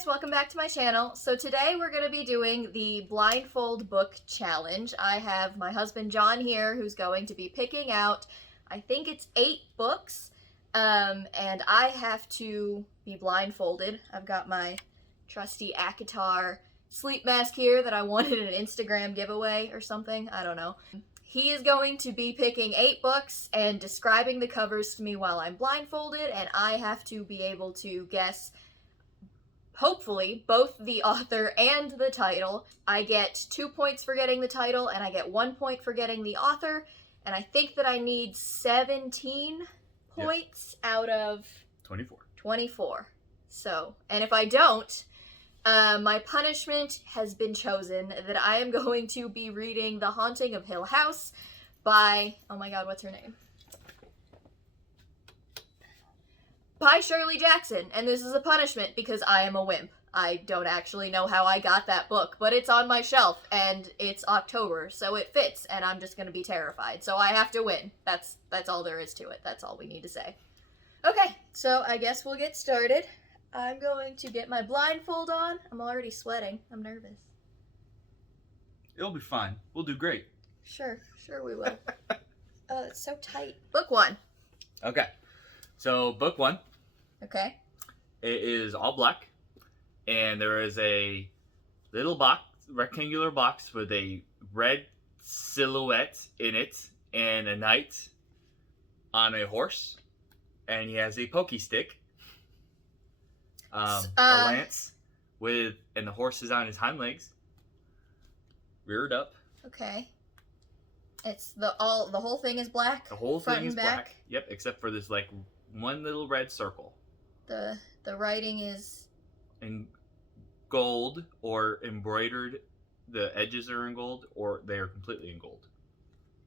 guys, welcome back to my channel. So today we're going to be doing the Blindfold Book Challenge. I have my husband John here who's going to be picking out, I think it's 8 books, and I have to be blindfolded. I've got my trusty Akatar sleep mask here that I won in an Instagram giveaway or something, I don't know. He is going to be picking 8 books and describing the covers to me while I'm blindfolded, and I have to be able to guess, hopefully, both the author and the title. I get 2 points for getting the title, and I get 1 point for getting the author, and I think that I need 17 points out of 24. So, and if I don't, my punishment has been chosen, that I am going to be reading The Haunting of Hill House by, oh my god, what's her name? By Shirley Jackson, and this is a punishment because I am a wimp. I don't actually know how I got that book, but it's on my shelf, and it's October, so it fits, and I'm just gonna be terrified, so I have to win. That's all there is to it. That's all we need to say. Okay, so I guess we'll get started. I'm going to get my blindfold on. I'm already sweating. I'm nervous. It'll be fine. We'll do great. Sure we will. Oh, it's so tight. Book 1. Okay. So, book 1. Okay. It is all black. And there is a little box, rectangular box with a red silhouette in it and a knight on a horse. And he has a pokey stick. A lance and the horse is on his hind legs, reared up. Okay. It's the whole thing is black. The whole front thing is and back. black. Yep, except for this like one little red circle. The writing is in gold or embroidered. The edges are in gold, or they are completely in gold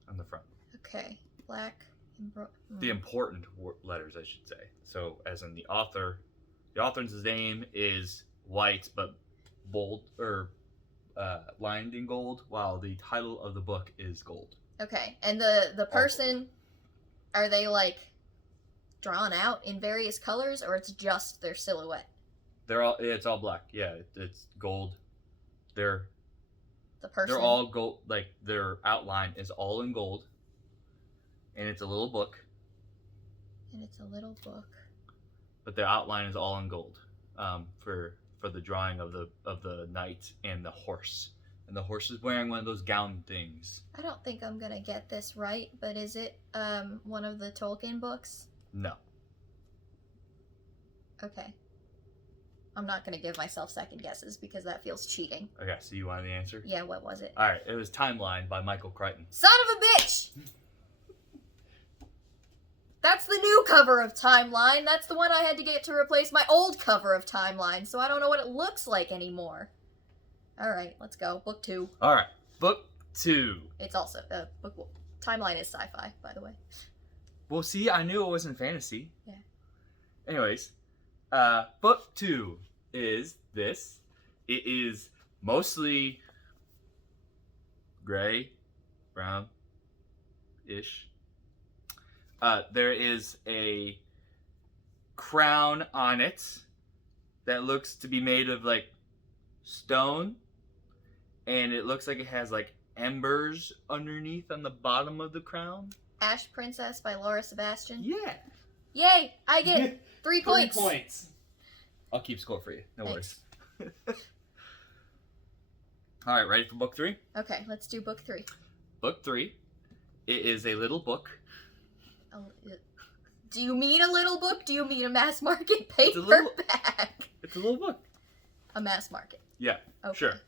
on the front. Okay, black. The important letters, I should say. So, as in the author. The author's name is white, but bold, or lined in gold, while the title of the book is gold. Okay, and the person, are they like drawn out in various colors, or it's just their silhouette? It's all black. Yeah, it's gold. The person. They're all gold. Like their outline is all in gold, and it's a little book. But the outline is all in gold, for the drawing of the knight and the horse. And the horse is wearing one of those gown things. I don't think I'm gonna get this right, but is it one of the Tolkien books? No. Okay. I'm not gonna give myself second guesses because that feels cheating. Okay, so you wanted the answer? Yeah, what was it? Alright, it was Timeline by Michael Crichton. Son of a bitch! That's the new cover of Timeline. That's the one I had to get to replace my old cover of Timeline, so I don't know what it looks like anymore. Alright, let's go. Book 2. Alright, book 2. It's also, Timeline is sci-fi, by the way. Well, see, I knew it wasn't fantasy. Yeah. Anyways, book 2 is this. It is mostly gray, brown-ish. There is a crown on it that looks to be made of like stone, and it looks like it has like embers underneath on the bottom of the crown. Ash Princess by Laura Sebastian. Yeah. Yay! I get 3 points. 3 points. I'll keep score for you. No worries. All right, ready for book 3? Okay, let's do book 3. Book 3. It is a little book. Do you mean a little book? Do you mean a mass market paperback? It's a little book. A mass market. Yeah, okay. Sure.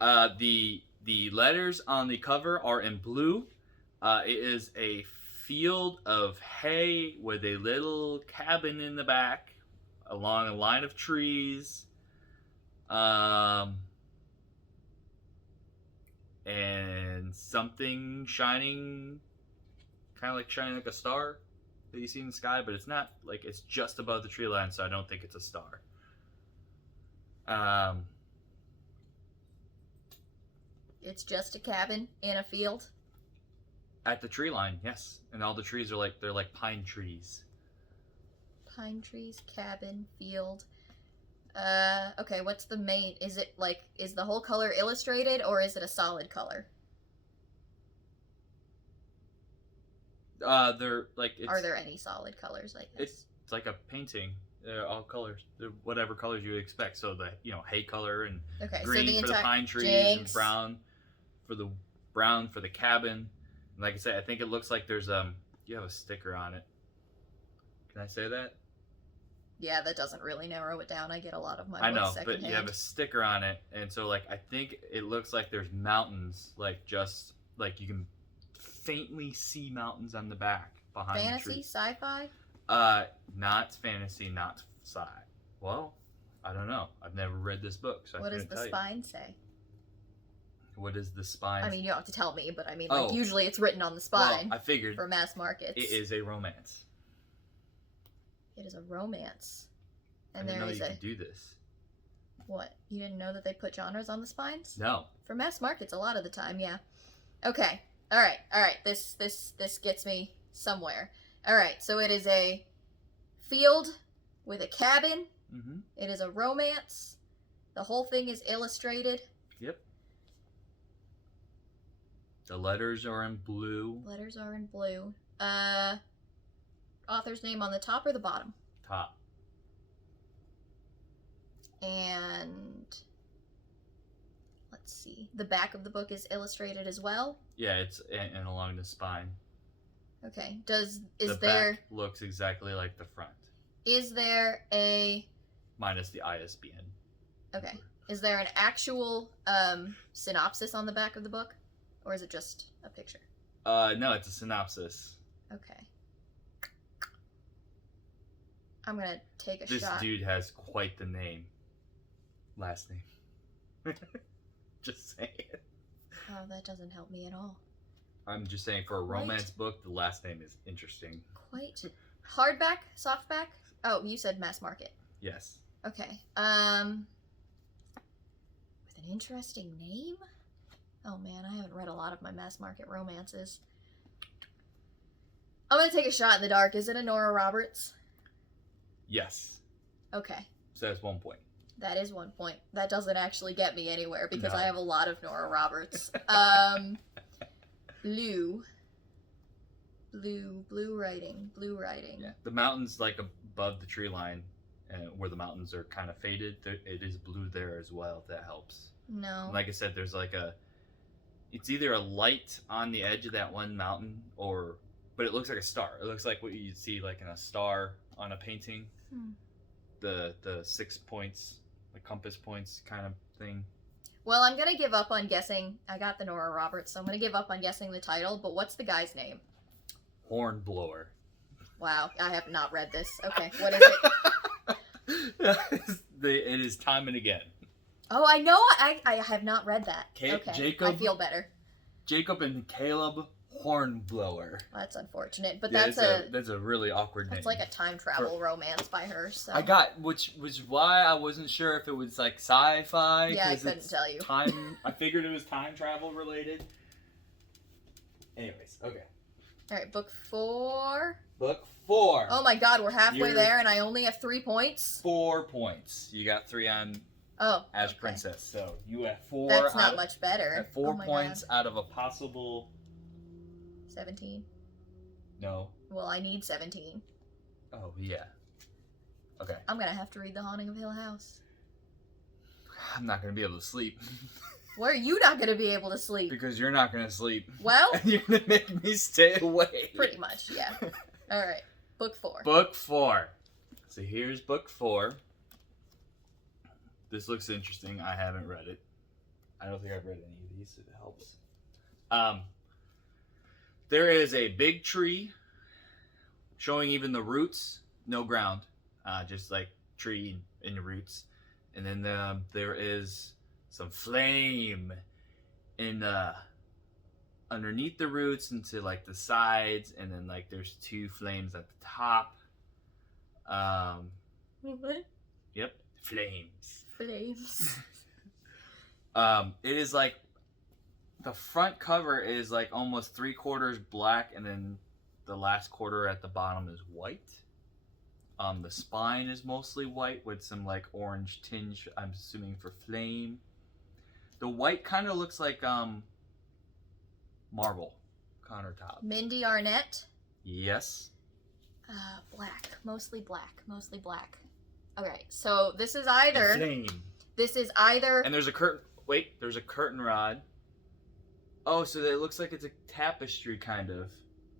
The letters on the cover are in blue. It is a field of hay with a little cabin in the back along a line of trees. And something shining, kind of like shining like a star that you see in the sky, but it's not, like, it's just above the tree line, so I don't think it's a star. It's just a cabin in a field? At the tree line, yes. And all the trees are like, they're like pine trees. Pine trees, cabin, field. Okay, what's the main? Is it like, is the whole color illustrated or is it a solid color? They're like, Are there any solid colors like this? It's like a painting. All colors. They're whatever colors you would expect. So the hay color and Okay, green so the for the entire pine trees Jinx. and brown for the cabin. And like I said, I think it looks like there's you have a sticker on it. Can I say that? Yeah, that doesn't really narrow it down. I get a lot of my I know, books but secondhand. you have a sticker on it, and so like I think it looks like there's mountains, like just like you can faintly see mountains on the back behind the Fantasy, tree. sci-fi? Not fantasy, not sci. Well, I don't know. I've never read this book, so What I does couldn't the tell you. spine say? What is the spine? I mean, you don't have to tell me, but I mean, Oh. usually it's written on the spine Well, I figured for mass markets. it is a romance. It is a romance. I And didn't there know is you a... could do this. What? You didn't know that they put genres on the spines? No. For mass markets, a lot of the time, yeah. Okay. All right. This gets me somewhere. All right. So it is a field with a cabin. Mm-hmm. It is a romance. The whole thing is illustrated. Yep. The letters are in blue. Letters are in blue. Author's name on the top or the bottom? Top. And let's see. The back of the book is illustrated as well. Yeah, it's and along the spine. Okay. The back looks exactly like the front, Is there a minus the ISBN. Okay. Is there an actual synopsis on the back of the book? Or is it just a picture? No, it's a synopsis. Okay. I'm gonna take a This shot. dude has quite the name. Last name. Just saying. Oh, that doesn't help me at all. I'm just saying, for a Quite. romance book, the last name is interesting. Quite. Hardback? Softback? Oh, you said mass market. Yes. Okay. With an interesting name? Oh man, I haven't read a lot of my mass market romances. I'm gonna take a shot in the dark. Is it a Nora Roberts? Yes. Okay. So that's 1 point. That is 1 point. That doesn't actually get me anywhere because No. I have a lot of Nora Roberts. Blue writing. Yeah. The mountains, like above the tree line, where the mountains are kind of faded, it is blue there as well, if that helps. No. And like I said, there's like it's either a light on the edge of that one mountain, but it looks like a star. It looks like what you'd see like in a star on a painting. The 6 points, the compass points kind of thing. Well, I'm gonna give up on guessing. I got the Nora Roberts, so I'm gonna give up on guessing the title, but what's the guy's name? Hornblower. Wow, I have not read this. Okay, what is it? It is Time and Again. Oh, I know. I have not read that. Okay, Jacob? I feel better. Jacob and Caleb Hornblower. Well, that's unfortunate, but Yeah, that's a really awkward name. It's like a time travel romance by her. So I got, which was why I wasn't sure if it was like sci-fi. Yeah, I 'cause couldn't it's tell you. Time. I figured it was time travel related. Anyways, okay. All right, book 4. Book 4. Oh my God, we're halfway You're- there, and I only have 3 points. 4 points. You got 3 on Oh, Ash okay. Princess, so you have 4. That's not much better. At 4 Oh my points God. out of a possible. 17. No. Well, I need 17. Oh yeah. Okay. I'm gonna have to read The Haunting of Hill House. I'm not gonna be able to sleep Where are you not gonna be able to sleep? because you're not gonna sleep. Well, And you're gonna make me stay awake. pretty much, yeah. All right, book 4. Book 4. So here's book 4. This looks interesting. I haven't read it. I don't think I've read any of these. If it helps. There is a big tree showing even the roots, no ground, just like tree and roots. And then there is some flame in underneath the roots into like the sides, and then like there's 2 flames at the top. What? Yep, flames. Flames. It is like the front cover is like almost 3/4 black, and then the last quarter at the bottom is white. The spine is mostly white with some like orange tinge, I'm assuming for flame. The white kind of looks like marble countertop. Mindy Arnett. Yes. Black. Mostly black. Mostly black. Okay, so this is either... Flame. This is either... And there's a curtain... Wait, there's a curtain rod. Oh, so it looks like it's a tapestry, kind of.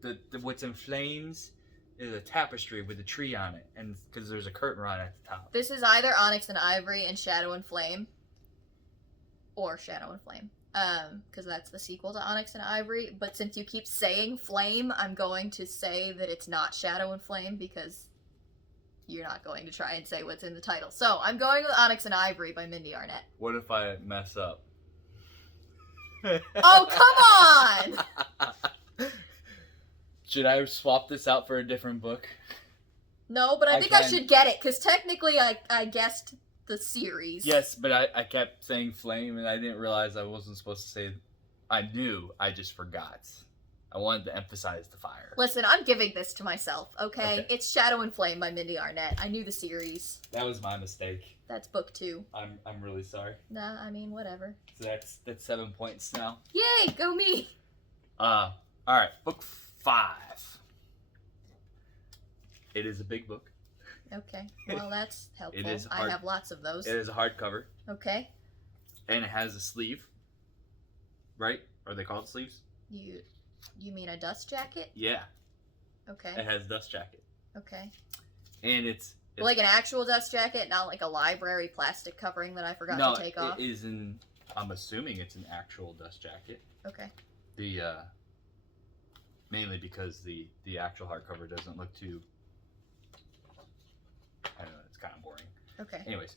The what's in flames is a tapestry with a tree on it, and because there's a curtain rod at the top. This is either Onyx and Ivory and Shadow and Flame. Or Shadow and Flame. Because that's the sequel to Onyx and Ivory. But since you keep saying Flame, I'm going to say that it's not Shadow and Flame, because you're not going to try and say what's in the title. So, I'm going with Onyx and Ivory by Mindy Arnett. What if I mess up? Oh, come on! Should I swap this out for a different book? No, but I think I should get it, because technically I guessed the series. Yes, but I kept saying flame, and I didn't realize I wasn't supposed to say... I knew, I just forgot. I wanted to emphasize the fire. Listen, I'm giving this to myself, okay? It's Shadow and Flame by Mindy Arnett. I knew the series. That was my mistake. That's book 2. I'm really sorry. Nah, I mean, whatever. So that's 7 points now. Yay, go me! Alright, book 5. It is a big book. Okay, well that's helpful. It is I have lots of those. It is a hardcover. Okay. And it has a sleeve. Right? Are they called sleeves? You mean a dust jacket? Yeah. Okay. It has a dust jacket. Okay. And it's like an actual dust jacket, not like a library plastic covering that I forgot to take off? No, it is I'm assuming it's an actual dust jacket. Okay. Mainly because the actual hardcover doesn't look too... I don't know, it's kind of boring. Okay. Anyways,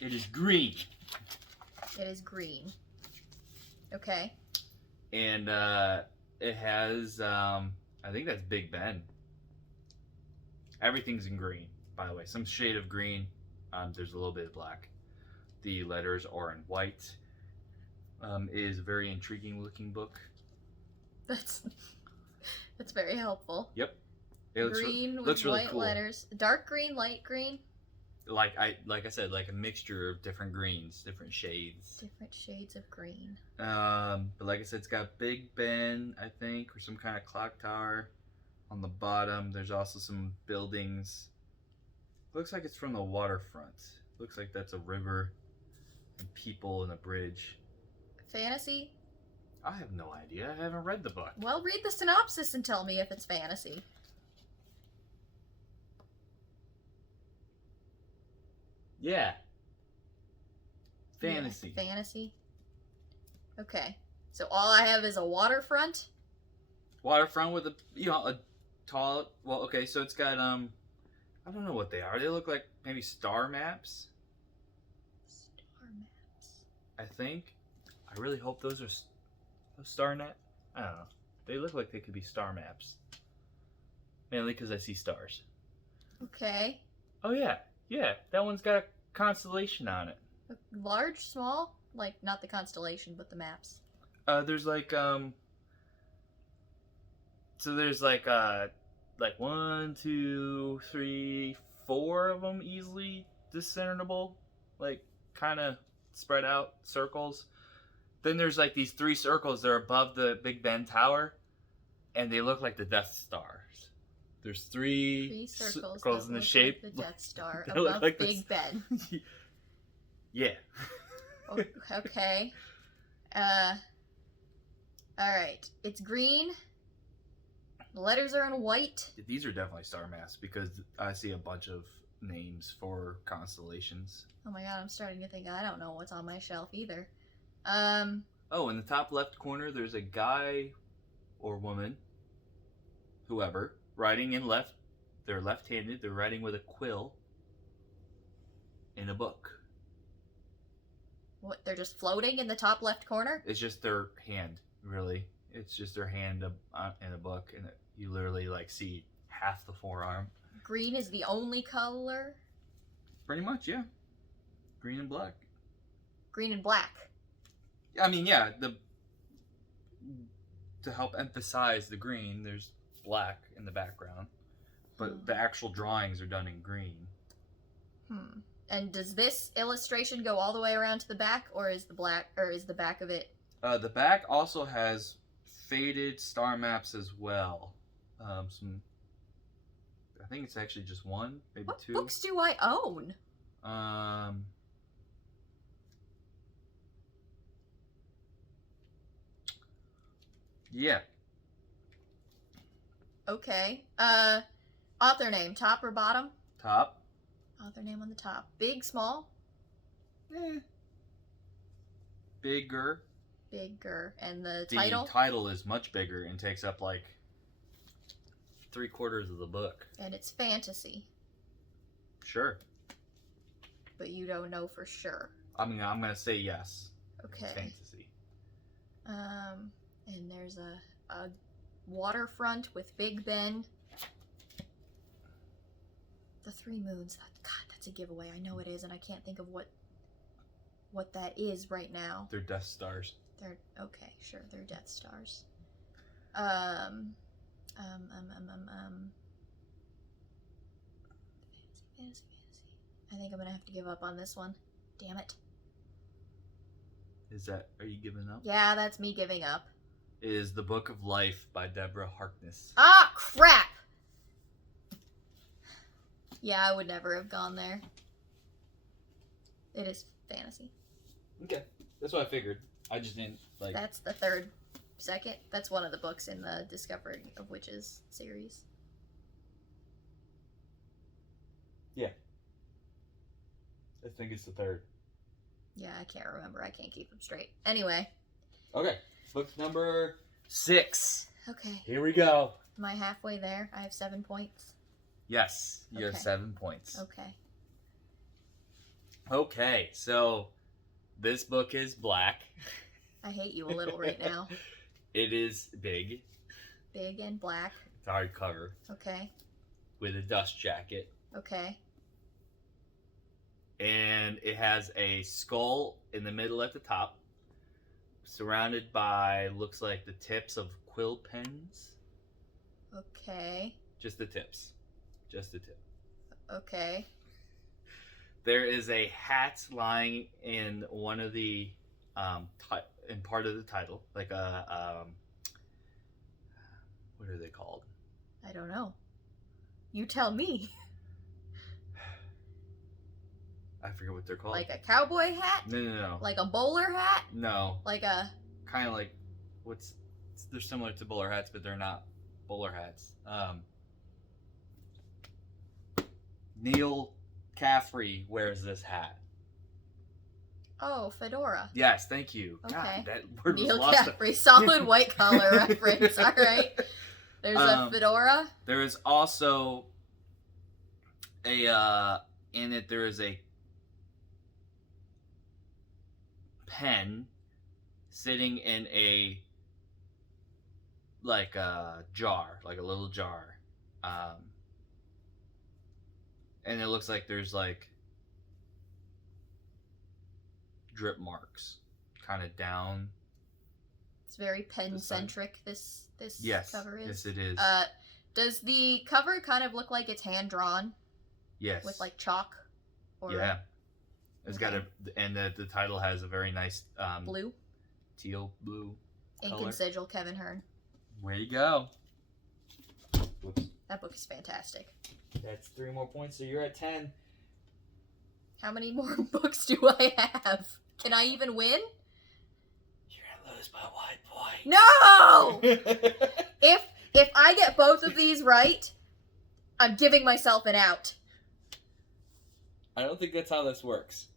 it is green. It is green. Okay. And it has, I think that's Big Ben. Everything's in green, by the way. Some shade of green. There's a little bit of black. The letters are in white. It is a very intriguing looking book. That's very helpful. Yep. It green with looks really white cool. letters. Dark green, light green. Like I said, like a mixture of different greens, different shades. Different shades of green. But like I said, it's got Big Ben, I think, or some kind of clock tower on the bottom. There's also some buildings. Looks like it's from the waterfront. Looks like that's a river and people and a bridge. Fantasy? I have no idea. I haven't read the book. Well, read the synopsis and tell me if it's fantasy. Yeah. Fantasy. Yeah, fantasy. Okay. So all I have is a waterfront? Waterfront with a tall... Well, okay, so it's got, I don't know what they are. They look like maybe star maps. Star maps. I think. I really hope those are star net. I don't know. They look like they could be star maps. Mainly because I see stars. Okay. Oh yeah, yeah. That one's got a constellation on it. Large, small? Like, not the constellation, but the maps. There's like So there's like 1, 2, 3, 4 of them easily discernible, like kind of spread out circles. Then there's like these 3 circles that are above the Big Ben Tower, and they look like the Death Stars. There's 3 circles in the shape. Like the Death Star above like Big Ben. Yeah. Okay. Alright. It's green. The letters are in white. These are definitely star maps because I see a bunch of names for constellations. Oh my god, I'm starting to think I don't know what's on my shelf either. Oh, in the top left corner, there's a guy or woman, whoever, writing in left. They're left-handed. They're writing with a quill in a book. What? They're just floating in the top left corner? It's just their hand, really. It's just their hand in a book, and you literally like see half the forearm. Green is the only color? Pretty much, yeah. Green and black. Green and black. I mean, yeah, to help emphasize the green, there's black in the background. but the actual drawings are done in green. And does this illustration go all the way around to the back, or is the back of it? The back also has faded star maps as well. I think it's actually just one, maybe What two. books do I own? Yeah. Okay. Author name, top or bottom? Top. Author name on the top. Big, small? Bigger. Bigger. And the The title? title is much bigger and takes up like 3/4 of the book. And it's fantasy. Sure. But you don't know for sure. I'm gonna say yes. Okay. It's fantasy. And there's a waterfront with Big Ben. The Three Moons. God, that's a giveaway. I know it is, and I can't think of what that is right now. They're Death Stars. They're okay, sure, they're Death Stars. Fantasy. I think I'm gonna have to give up on this one. Damn it. Are you giving up? Yeah, that's me giving up. It is The Book of Life by Deborah Harkness. Ah, crap! Yeah, I would never have gone there. It is fantasy. Okay. That's what I figured. I just didn't like. That's the second. That's one of the books in the Discovering of Witches series. Yeah. I think it's the third. Yeah, I can't remember. I can't keep them straight. Anyway. Okay. Book number 6. Okay. Here we go. Am I halfway there? I have 7 points. Yes. You have Okay. 7 points. Okay. Okay. So this book is black. I hate you a little right now. It is big. Big and black. It's a hardcover Okay. with a dust jacket. Okay. And it has a skull in the middle at the top, surrounded by, looks like the tips of quill pens. Okay. Just the tips. Just the tip. Okay. There is a hat lying in one of the, in part of the title, like a, what are they called? I don't know. You tell me. I forget what they're called. Like a cowboy hat? No. Like a bowler hat? No. Like a... Kind of like, they're similar to bowler hats, but they're not bowler hats. Neil Caffrey wears this hat. Oh, fedora. Yes, thank you. Okay. God, that word was Neil lost. Caffrey, solid white collar reference. All right. There's a fedora. There is also a in it. There is a pen sitting in a jar, like a little jar, and it looks like there's like drip marks kind of down. It's very pen-centric, this Yes, cover is. yes it is. Does the cover kind of look like it's hand-drawn? Yes. With like chalk? Or yeah. It's got and the title has a very nice blue? Teal blue Ink color. and sigil, Kevin Hearn. Where you go? Whoops. That book is fantastic. That's 3 more points, so you're at 10. How many more books do I have? Can I even win? You're gonna lose by 1 point. No! If I get both of these right, I'm giving myself an out. I don't think that's how this works.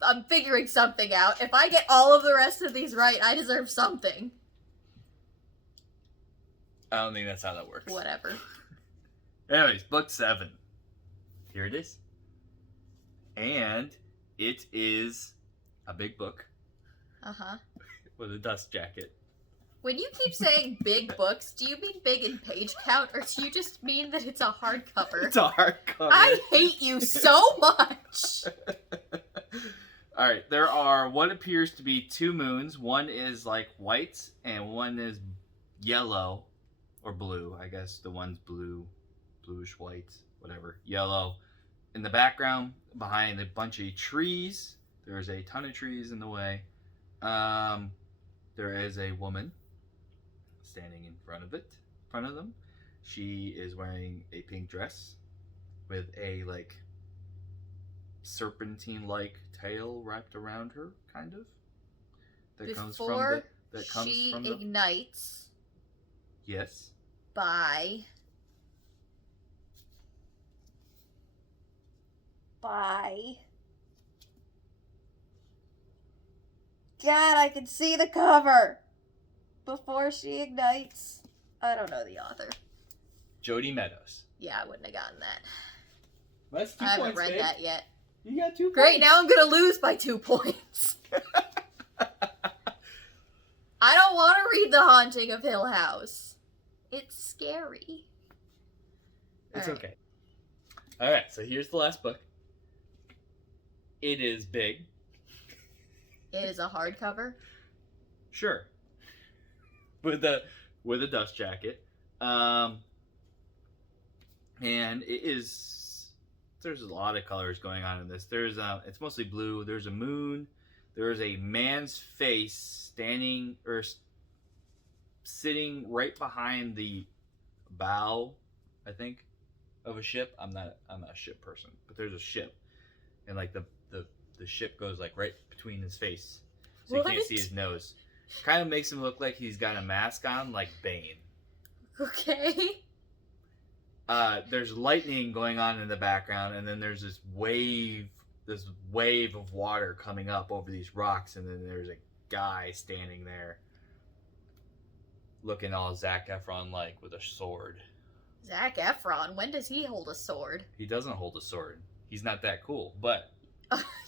I'm figuring something out. If I get all of the rest of these right, I deserve something. I don't think that's how that works. Whatever. Anyways, book 7. Here it is. And it is a big book Uh-huh. with a dust jacket. When you keep saying big books, do you mean big in page count, or do you just mean that it's a hardcover? It's a hardcover. I hate you so much! Alright, there are what appears to be 2 moons. One is like white, and one is yellow, or blue. I guess the one's blue bluish white, whatever, yellow. In the background, behind a bunch of trees, there's a ton of trees in the way. There is a woman standing in front of them. She is wearing a pink dress with a like serpentine-like tail wrapped around her, kind of. That comes from she ignites. Yes. By God, I can see the cover. Before she ignites. I don't know the author. Jody Meadows. Yeah, I wouldn't have gotten that. That's 2 I haven't points, read babe. that yet. You got 2 points. Great, now I'm gonna lose by 2 points. I don't want to read The Haunting of Hill House. It's scary. It's All right. okay. Alright, so here's the last book. It is big. It is a hardcover. Sure. With a dust jacket. And it is, there's a lot of colors going on in this. There's it's mostly blue. There's a moon. There's a man's face standing or sitting right behind the bow, I think, of a ship. I'm not a ship person, but there's a ship, and like the ship goes like right between his face, so you can't see his nose. Kind of makes him look like he's got a mask on, like Bane. Okay. There's lightning going on in the background, and then there's this wave of water coming up over these rocks, and then there's a guy standing there looking all Zac Efron like with a sword. Zac Efron, when does he hold a sword? He doesn't hold a sword. He's not that cool, but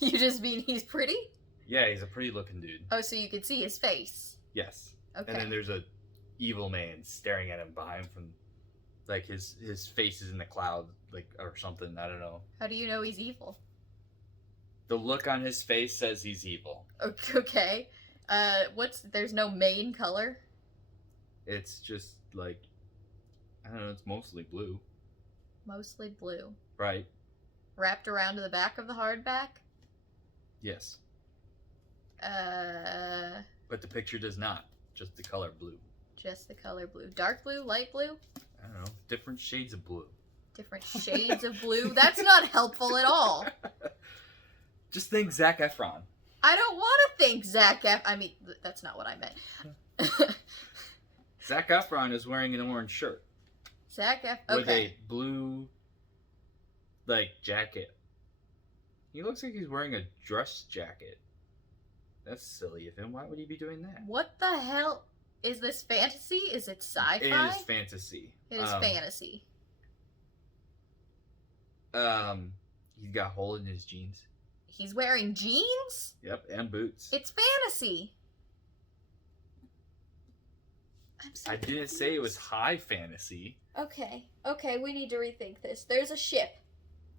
You just mean he's pretty? yeah, he's a pretty looking dude. Oh, so you can see his face. Yes. Okay. And then there's a evil man staring at him behind from, like his face is in the cloud, like, or something. I don't know. How do you know he's evil? The look on his face says he's evil. Okay. There's no main color? It's just like, I don't know, it's mostly blue. Mostly blue. Right. Wrapped around to the back of the hardback? Yes. But the picture does not. Just the color blue. Just the color blue. Dark blue? Light blue? I don't know. Different shades of blue. Different shades of blue? That's not helpful at all. Just think Zac Efron. I don't want to think I mean, that's not what I meant. Zac Efron is wearing an orange shirt. Okay. With a blue, like, jacket. He looks like he's wearing a dress jacket. That's silly of him. Why would he be doing that? What the hell? Is this fantasy? Is it sci-fi? It is fantasy. It is fantasy. He's got a hole in his jeans. He's wearing jeans? Yep, and boots. It's fantasy. I didn't say it was high fantasy. Okay, we need to rethink this. There's a ship.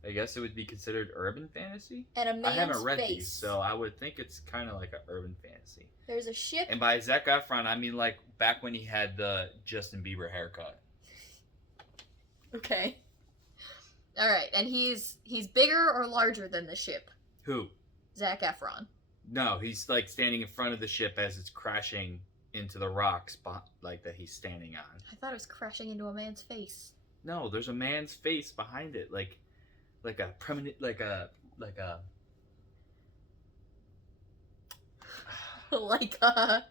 I guess it would be considered urban fantasy. And a man's I haven't read face. these, so I would think it's kind of like an urban fantasy. There's a ship. And by Zac Efron, I mean like back when he had the Justin Bieber haircut. Okay. All right, and he's bigger or larger than the ship? Who? Zac Efron. No, he's like standing in front of the ship as it's crashing into the rocks, like that he's standing on. I thought it was crashing into a man's face. No, there's a man's face behind it, like a permanent, like a. Like a.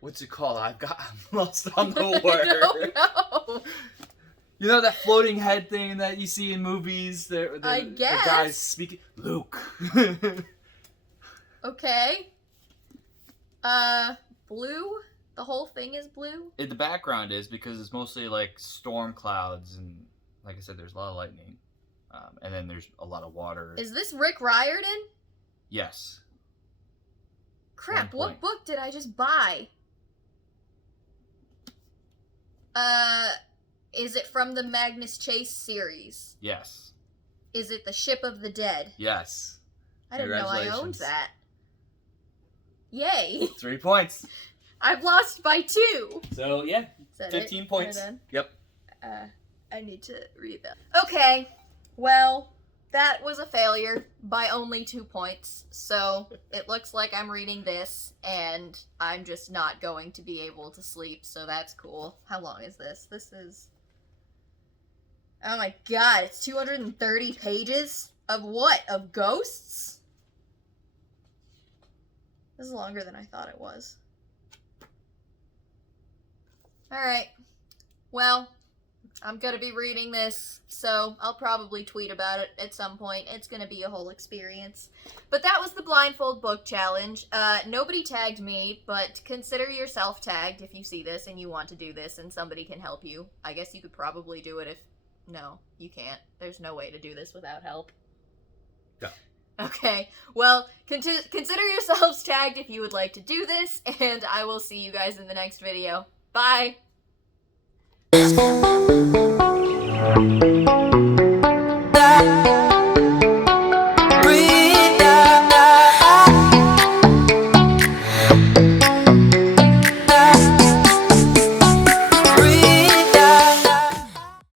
What's it called? I'm lost on the I word. don't know. You know that floating head thing that you see in movies? I guess. The guy's speaking. Luke. Okay. Blue? The whole thing is blue? The background is because it's mostly like storm clouds and, like I said, there's a lot of lightning. And then there's a lot of water. Is this Rick Riordan? Yes. Crap, what book did I just buy? Is it from the Magnus Chase series? Yes. Is it The Ship of the Dead? Yes. I didn't know I owned that. Yay! 3 points. I've lost by 2. So, yeah. Is that 15 it? points. We're done? Yep. I need to read that. Okay, well, that was a failure by only 2 points, so it looks like I'm reading this, and I'm just not going to be able to sleep, so that's cool. How long is this? This is... Oh my god, it's 230 pages? Of what? Of ghosts? This is longer than I thought it was. Alright, well... I'm gonna be reading this, so I'll probably tweet about it at some point. It's gonna be a whole experience. But that was the Blindfold Book Challenge. Nobody tagged me, but consider yourself tagged if you see this and you want to do this and somebody can help you. I guess you could probably do it if... No, you can't. There's no way to do this without help. No. Okay, well, consider yourselves tagged if you would like to do this, and I will see you guys in the next video. Bye!